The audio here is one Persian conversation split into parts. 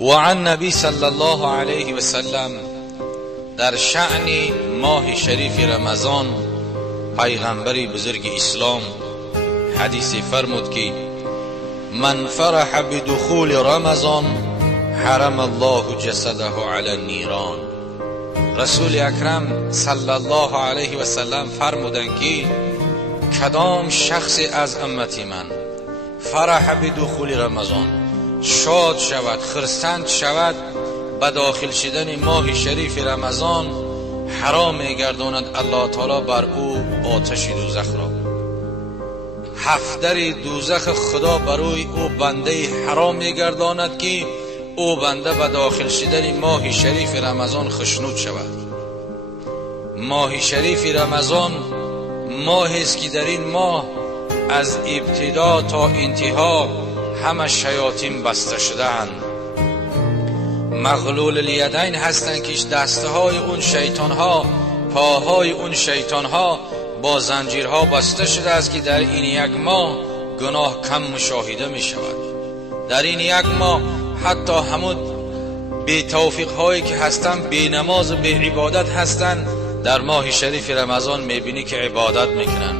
و عن نبی صلی الله علیه و سلم در شأن ماه شریف رمضان پیغمبری بزرگ اسلام حدیثی فرمود که من فرح بدخول رمضان حرم الله جسده علی النیران. رسول اکرم صلی الله علیه و سلم فرمودند که کدام شخصی از امتی من فرح بدخول رمضان، شاد شود، خرسند شود به داخل شدن ماه شریف رمضان، حرام میگرداند الله تعالی بر او آتش دوزخ را. هفت در دوزخ خدا برای او بنده حرام میگرداند که او بنده به داخل شدن ماه شریف رمضان خشنود شود. ماه شریف رمضان ماهی است که در این ماه از ابتدا تا انتها همه شیاطین بسته شده‌اند. مغلول الیدین هستند که دسته های اون شیطان ها، پاهای اون شیطان ها با زنجیرها بسته شده است که در این یک ماه گناه کم مشاهده می شود. در این یک ماه حتی همون بی توفیق هایی که هستند، بی نماز و بی عبادت هستند، در ماه شریف رمضان می بینی که عبادت میکنن.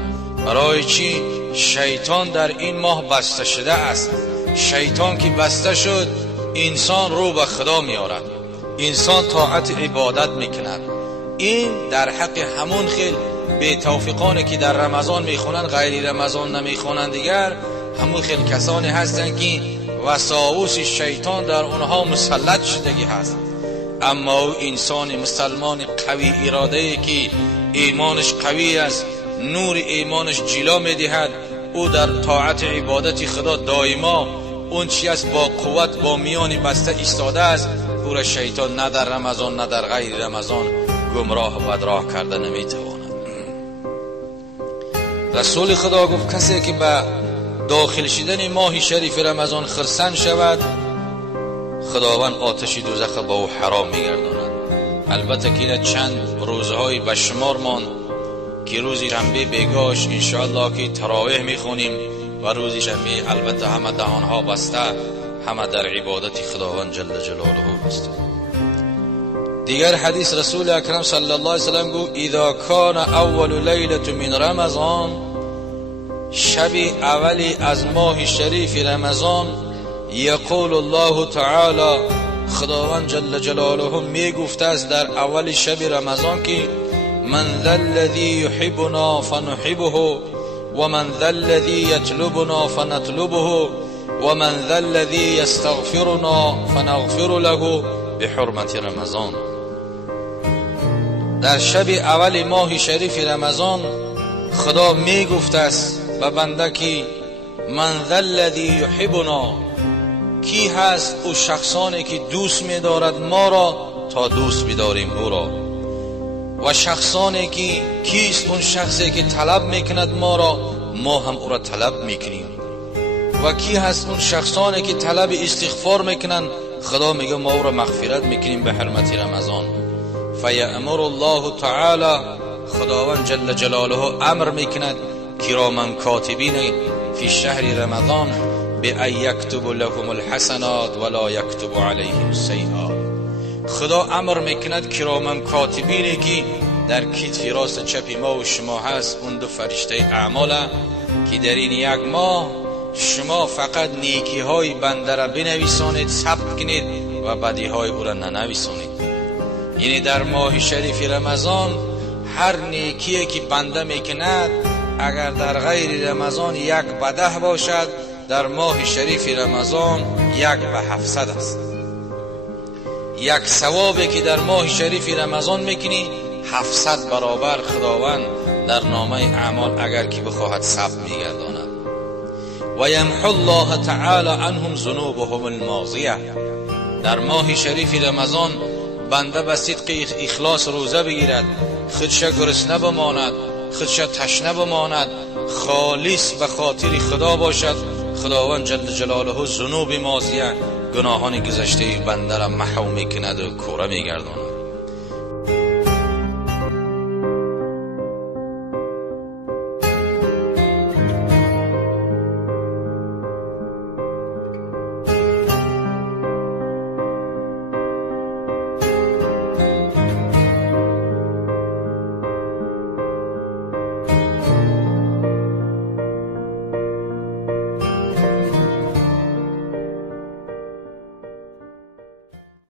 برای چی؟ شیطان در این ماه بسته شده است. شیطان که بسته شد انسان رو به خدا میارد، انسان طاعت عبادت میکند. این در حق همون خیل بی توفیقانی که در رمضان میخونند غیر رمضان نمیخونند دیگر، همون خیل کسانی هستند که وساوس شیطان در اونها مسلط شدگی هست. اما او انسان مسلمان قوی اراده که ایمانش قوی است، نور ایمانش جلا میدهد، او در طاعت عبادت خدا دائما اون چی است با قوت با میانی بسته ایستاده است. او را شیطان نه در رمضان نه در غیر رمضان گمراه و بدراه کرده نمیتواند. رسول خدا گفت کسی که به داخل شدن ماه شریف رمضان خرسند شود، خداوند آتش دوزخ با او حرام میگرداند. البته که چند روزهای به شمار ماند که روز شنبه بیگاش انشاءالله که تراویح میخونیم و روز شنبه البته همه دهانها بسته، همه در عبادت خداوند جل جلاله بسته. دیگر حدیث رسول اکرم صلی الله علیه وسلم گفت اذا کان اول لیلة من رمضان، شب اولی از ماه شریف رمضان، یقول الله تعالی، خداوند جل جلاله می گفته است در اول شب رمضان که من ذا الذی یحبنا فنحبه و من ذا الذی یطلبنا فنطلبه و من ذا الذی یستغفرنا فنغفر له بحرمت رمضان. در شب اول ماه شریف رمضان خدا می گفته است به بنده که من ذا الذی یحبنا، کی هست او شخصانی که دوست می دارد ما را تا دوست بداریم او را، و شخصانی که کیست اون شخصی که طلب میکند ما را، ما هم او را طلب میکنیم، و کی هست اون شخصانی که طلب استغفار میکنن، خدا میگه ما او را مغفرت میکنیم به حرمت رمضان. فیأمر الله تعالی، خداوند جل جلاله امر میکند کراما کاتبین فی شهر رمضان بأن یکتب لهم الحسنات ولا یکتب علیهم السیئات. خدا امر میکند کراما کاتبینی که در کتف راست چپ ما و شما هست، اون دو فرشته اعمال که در این یک ماه شما فقط نیکی های بنده را بنویسانید، ثبت کنید و بدی های او را ننویسانید. یعنی در ماه شریف رمضان هر نیکی که بنده میکند اگر در غیر رمضان یک به 10 باشد، در ماه شریف رمضان 1 به 700 است. یک ثوابی که در ماه شریف رمضان میکنی 700 برابر خداوند در نامه اعمال اگر که بخواهد ثبت میگرداند. و یمحو الله تعالی عنهم ذنوبهم الماضیه. در ماه شریف رمضان بنده به صدق اخلاص روزه بگیرد، خودش گرسنه بماند، خودش تشنه بماند، خالص به خاطر خدا باشد، خداوند جل جلاله ذنوب ماضیه، گناهان گذشته بنده را محو میکند و کوره میگرداند.